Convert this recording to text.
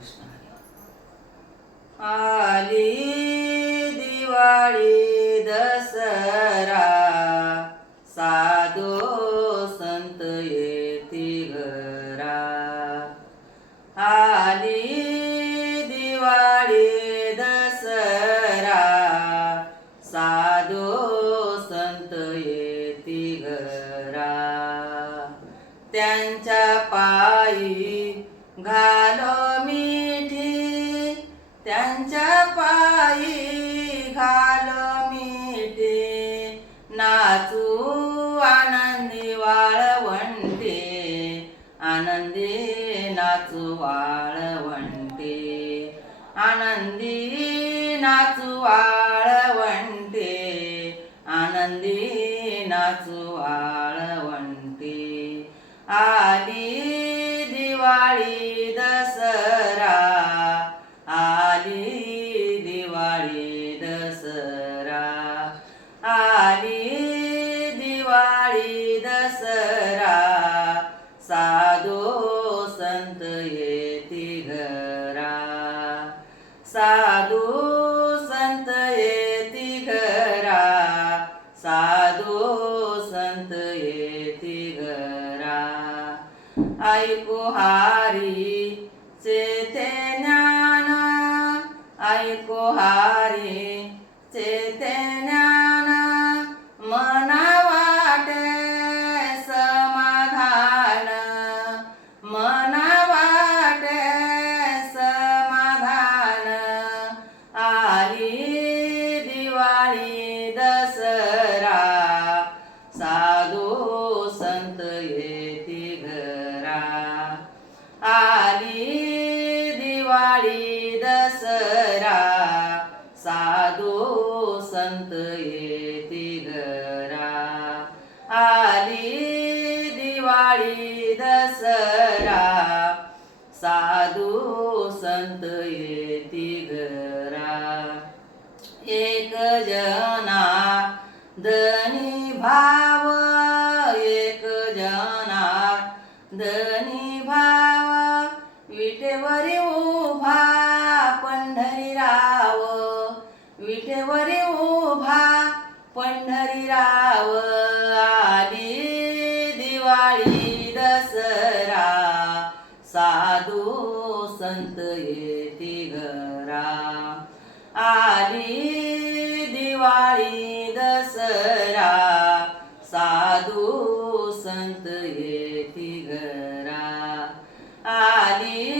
कृष्ण आली दिवाळी दसरा साधो संत येती घरा. आली दिवाळी दसरा साधो संत येती घरा. त्यांच्या पायी घालो नाचू आनंदी वाळवंटे आनंदी नाचू वाळवंटे आनंदी नाचू वाळवंटे आनंदी नाचू वाळवंटे. आली दिवाळी दर साधू संत येती घरा. साधू संत येती घरा. ऐकू हारी साधू संत येती आली दिवाळी दसरा. साधू संत येती घरा एक जना धनी भाव एक जना धनी भाव. विटेवरी उभा पंढरी राव विठेवरे उभा पंढरी राव आली दिवाळी दसरा. साधू संत येती घरा. आली दिवाळी दसरा. साधू संत येती घरा. आली